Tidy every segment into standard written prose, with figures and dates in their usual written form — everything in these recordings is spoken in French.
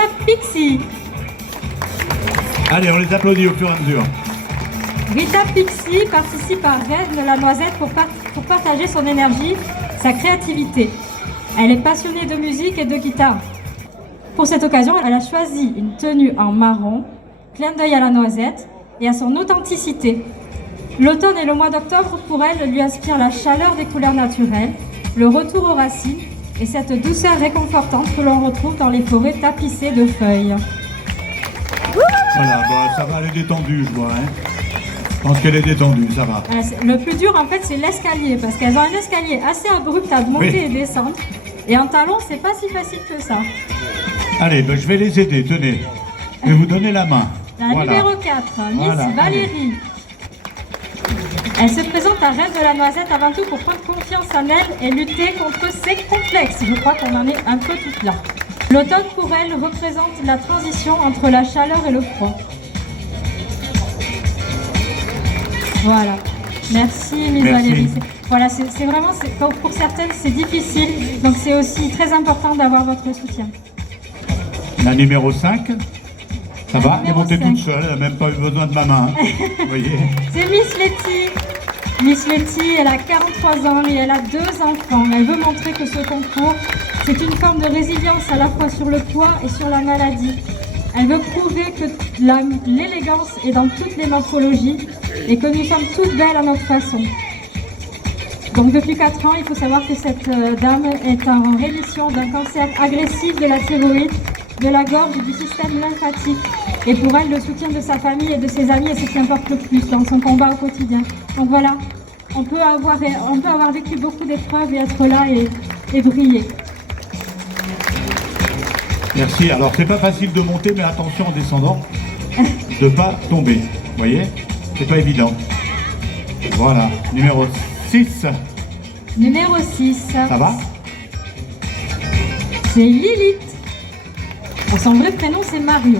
Vita Pixie. Allez, on les applaudit au fur et à mesure. Vita Pixie participe à Reine de la Noisette pour partager son énergie, sa créativité. Elle est passionnée de musique et de guitare. Pour cette occasion, elle a choisi une tenue en marron, clin d'œil à la noisette et à son authenticité. L'automne et le mois d'octobre, pour elle, lui inspirent la chaleur des couleurs naturelles, le retour aux racines et cette douceur réconfortante que l'on retrouve dans les forêts tapissées de feuilles. Voilà, bon, ça va, elle est détendue, je vois. Hein. Je pense qu'elle est détendue, ça va. Le plus dur, en fait, c'est l'escalier, parce qu'elles ont un escalier assez abrupt à monter et descendre. Et en talon, c'est pas si facile que ça. Allez, ben, je vais les aider, tenez. Je vais vous donner la main. La numéro 4, Miss Valérie. Elle se présente à Reine de la Noisette avant tout pour prendre confiance en elle et lutter contre ses complexes. Je crois qu'on en est un peu toutes là. L'automne pour elle représente la transition entre la chaleur et le froid. Voilà. Merci Miss Valérie. Voilà, c'est vraiment, pour certaines c'est difficile, donc c'est aussi très important d'avoir votre soutien. La numéro 5. Ça va, elle est montée toute seule, elle n'a même pas eu besoin de ma main. Vous voyez. C'est Miss Letty. Miss Letty, elle a 43 ans et elle a 2 enfants. Elle veut montrer que ce concours, c'est une forme de résilience à la fois sur le poids et sur la maladie. Elle veut prouver que l'élégance est dans toutes les morphologies et que nous sommes toutes belles à notre façon. Donc depuis 4 ans, il faut savoir que cette dame est en rémission d'un cancer agressif de la thyroïde, de la gorge et du système lymphatique. Et pour elle, le soutien de sa famille et de ses amis est ce qui importe le plus dans son combat au quotidien. Donc voilà, on peut avoir vécu beaucoup d'épreuves et être là et briller. Merci. Alors, c'est pas facile de monter, mais attention en descendant, de pas tomber. Vous voyez, c'est pas évident. Voilà, numéro 6. Numéro 6. Ça va? C'est Lilith. Son vrai prénom, c'est Mario.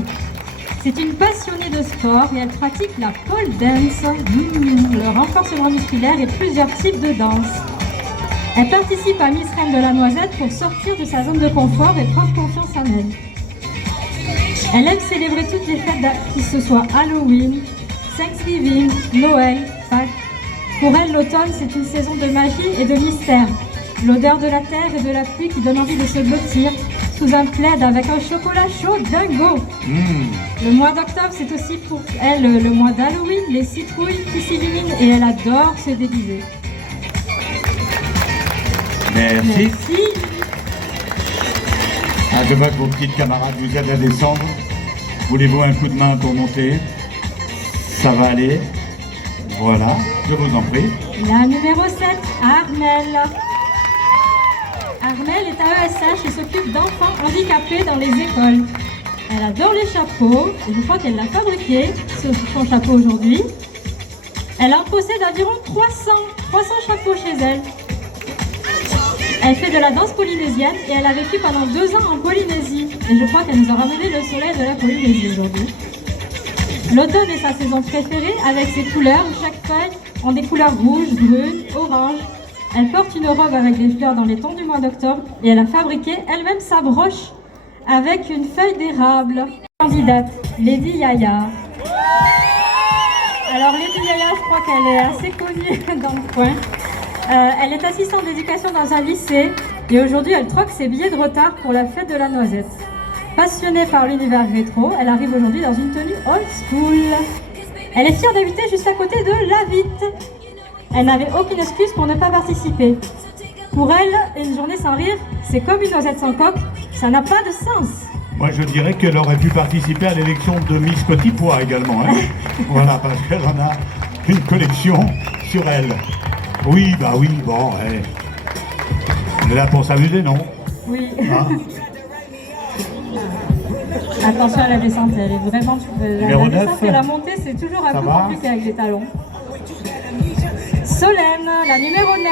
C'est une passionnée de sport et elle pratique la pole dance, le renforcement musculaire et plusieurs types de danse. Elle participe à Miss Reine de la Noisette pour sortir de sa zone de confort et prendre confiance en elle. Elle aime célébrer toutes les fêtes, que ce soit Halloween, Thanksgiving, Noël, Pâques. Pour elle, l'automne, c'est une saison de magie et de mystère. L'odeur de la terre et de la pluie qui donne envie de se blottir sous un plaid avec un chocolat chaud dingo. Le mois d'octobre, c'est aussi pour elle le mois d'Halloween, les citrouilles qui s'illuminent et elle adore se déguiser. Merci. Ah, je vois que vos petites camarades vous aident à descendre. Voulez-vous un coup de main pour monter? Ça va aller. Voilà, je vous en prie. La numéro 7, Armelle. Armelle est à ESH et s'occupe d'enfants handicapés dans les écoles. Elle adore les chapeaux et je crois qu'elle l'a fabriqué, son chapeau aujourd'hui. Elle en possède environ 300 chapeaux chez elle. Elle fait de la danse polynésienne et elle a vécu pendant 2 ans en Polynésie. Et je crois qu'elle nous a ramené le soleil de la Polynésie aujourd'hui. L'automne est sa saison préférée avec ses couleurs. Chaque feuille ont des couleurs rouges, brunes, oranges. Elle porte une robe avec des fleurs dans les tons du mois d'octobre et elle a fabriqué elle-même sa broche avec une feuille d'érable. Candidate, Lady Yaya. Alors Lady Yaya, je crois qu'elle est assez connue dans le coin. Elle est assistante d'éducation dans un lycée et aujourd'hui elle troque ses billets de retard pour la fête de la Noisette. Passionnée par l'univers rétro, elle arrive aujourd'hui dans une tenue old school. Elle est fière d'habiter juste à côté de Lavitte. Elle n'avait aucune excuse pour ne pas participer. Pour elle, une journée sans rire, c'est comme une noisette sans coque, ça n'a pas de sens. Moi, je dirais qu'elle aurait pu participer à l'élection de Miss Petit Pois également. Hein. Voilà, parce qu'elle en a une collection sur elle. Oui, bah oui, bon, hey. On est là pour s'amuser, non? Oui. Hein? Attention à la descente, elle est vraiment... Numéro la descente 9. et la montée, c'est toujours un peu compliqué avec les talons. Solène, la numéro 9.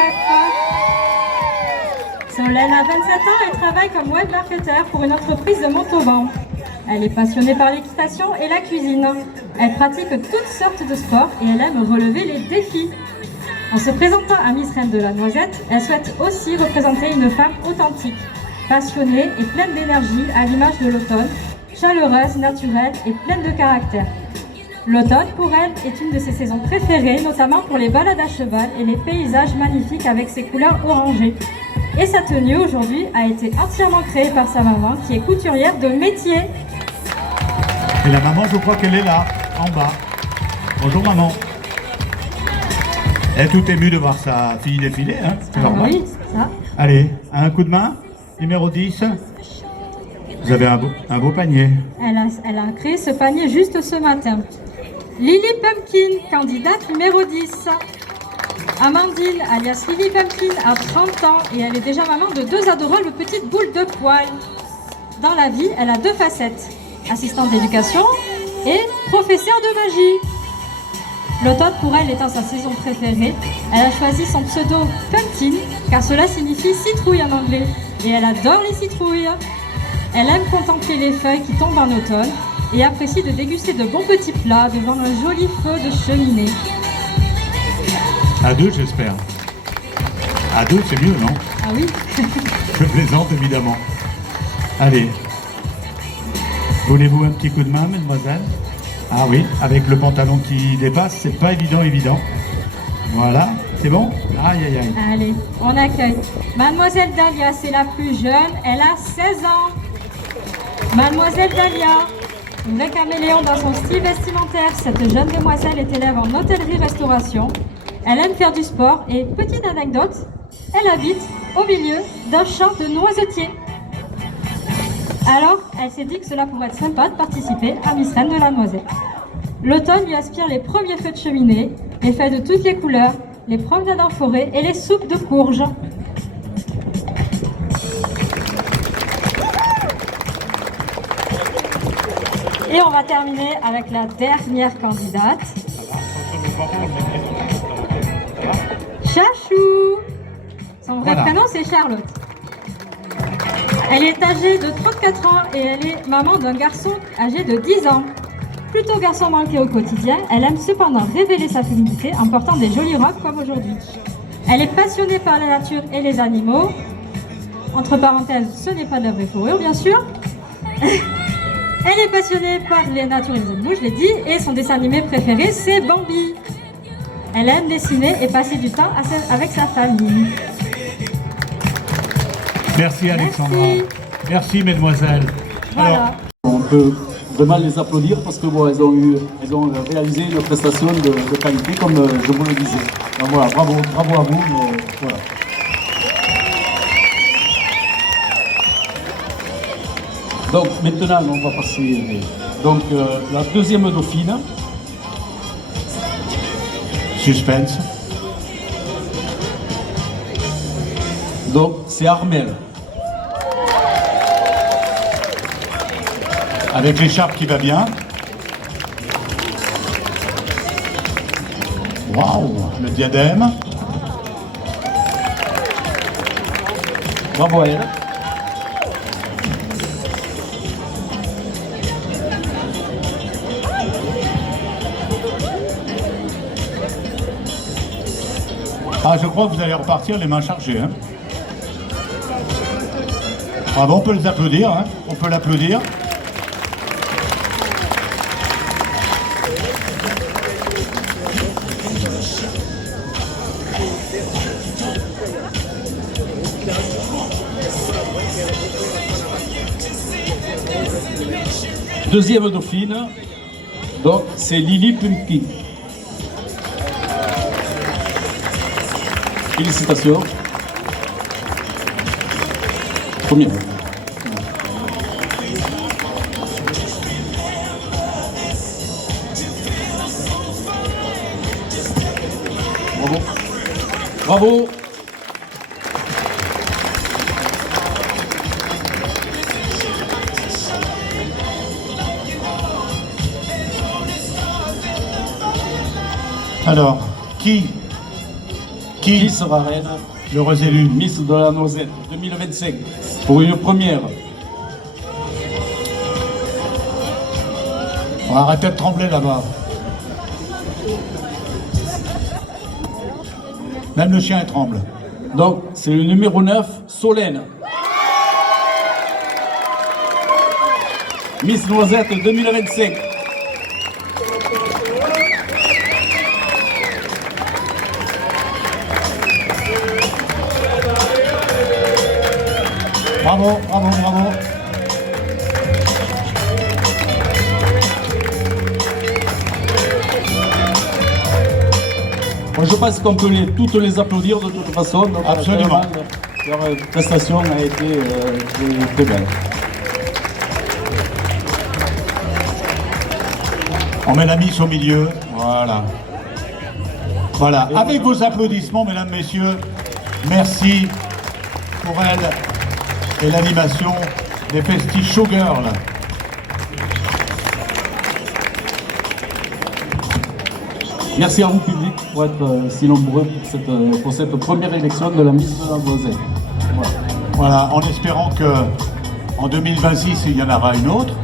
Solène a 27 ans et travaille comme web marketeur pour une entreprise de Montauban. Elle est passionnée par l'équitation et la cuisine. Elle pratique toutes sortes de sports et elle aime relever les défis. En se présentant à Miss Reine de la Noisette, elle souhaite aussi représenter une femme authentique, passionnée et pleine d'énergie à l'image de l'automne, chaleureuse, naturelle et pleine de caractère. L'automne, pour elle, est une de ses saisons préférées, notamment pour les balades à cheval et les paysages magnifiques avec ses couleurs orangées. Et sa tenue, aujourd'hui, a été entièrement créée par sa maman, qui est couturière de métier. Et la maman, je crois qu'elle est là, en bas. Bonjour maman. Elle est toute émue de voir sa fille défiler, hein. C'est normal. Oui, c'est ça. Allez, un coup de main, numéro 10. Vous avez un beau panier. Elle a créé ce panier juste ce matin. Lily Pumpkin, candidate numéro 10. Amandine, alias Lily Pumpkin, a 30 ans et elle est déjà maman de 2 adorables petites boules de poils. Dans la vie, elle a 2 facettes, assistante d'éducation et professeure de magie. L'automne, pour elle, étant sa saison préférée, elle a choisi son pseudo Pumpkin, car cela signifie citrouille en anglais. Et elle adore les citrouilles. Elle aime contempler les feuilles qui tombent en automne et apprécie de déguster de bons petits plats devant un joli feu de cheminée. À 2, j'espère. À 2, c'est mieux, non? Ah oui. Je plaisante, évidemment. Allez. Voulez-vous un petit coup de main, mademoiselle? Ah oui, avec le pantalon qui dépasse, c'est pas évident. Voilà, c'est bon? Aïe, aïe, aïe. Allez, on accueille. Mademoiselle Dahlia, c'est la plus jeune, elle a 16 ans. Mademoiselle Dahlia, une vraie caméléon dans son style vestimentaire, cette jeune demoiselle est élève en hôtellerie-restauration. Elle aime faire du sport et, petite anecdote, elle habite au milieu d'un champ de noisetiers. Alors, elle s'est dit que cela pourrait être sympa de participer à Miss Reine de la Noisette. L'automne lui aspire les premiers feux de cheminée, les fêtes de toutes les couleurs, les promenades en forêt et les soupes de courges. Et on va terminer avec la dernière candidate. Chachou. Son vrai prénom, c'est Charlotte. Elle est âgée de 34 ans et elle est maman d'un garçon âgé de 10 ans. Plutôt garçon manqué au quotidien, elle aime cependant révéler sa féminité en portant des jolies robes comme aujourd'hui. Elle est passionnée par la nature et les animaux. Entre parenthèses, ce n'est pas de la vraie fourrure, bien sûr. Elle est passionnée par les natures et les animaux, je l'ai dit, et son dessin animé préféré, c'est Bambi. Elle aime dessiner et passer du temps avec sa famille. Merci Alexandra. Merci mesdemoiselles. Voilà. Alors, on peut vraiment les applaudir parce que bon, elles ont réalisé une prestation de qualité comme je vous le disais. Donc voilà, bravo à vous. Voilà. Donc maintenant on va passer donc la deuxième dauphine. suspense. Donc c'est Armelle. Avec l'écharpe qui va bien. Waouh, le diadème. Bravo à elle. Ah, je crois que vous allez repartir les mains chargées. Hein. Ah bon, on peut les applaudir, hein. On peut l'applaudir. Deuxième dauphine, donc c'est Lily Pumpkin. Félicitations. Première. Bravo. Bravo. Alors, qui sera reine l'heureuse élue? Miss de la Noisette 2025 pour une première. On va arrêter de trembler là-bas. Même le chien il tremble. Donc c'est le numéro 9, Solène. Miss Noisette 2025. Bravo, bravo, bravo. Bon, je pense qu'on peut toutes les applaudir de toute façon. Donc, Absolument. Leur prestation a été très belle. On met la Miss au milieu. Voilà. Voilà. Avec vos applaudissements, mesdames, messieurs, merci pour elle et l'animation des Festi Showgirls. Merci à vous, public, pour être si nombreux pour cette première élection de la Miss de la Noisette. Voilà. Voilà, en espérant que en 2026, il y en aura une autre.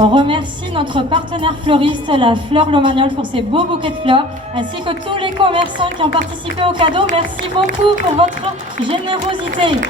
On remercie notre partenaire fleuriste, la Fleur Lomagnol, pour ses beaux bouquets de fleurs, ainsi que tous les commerçants qui ont participé au cadeau. Merci beaucoup pour votre générosité.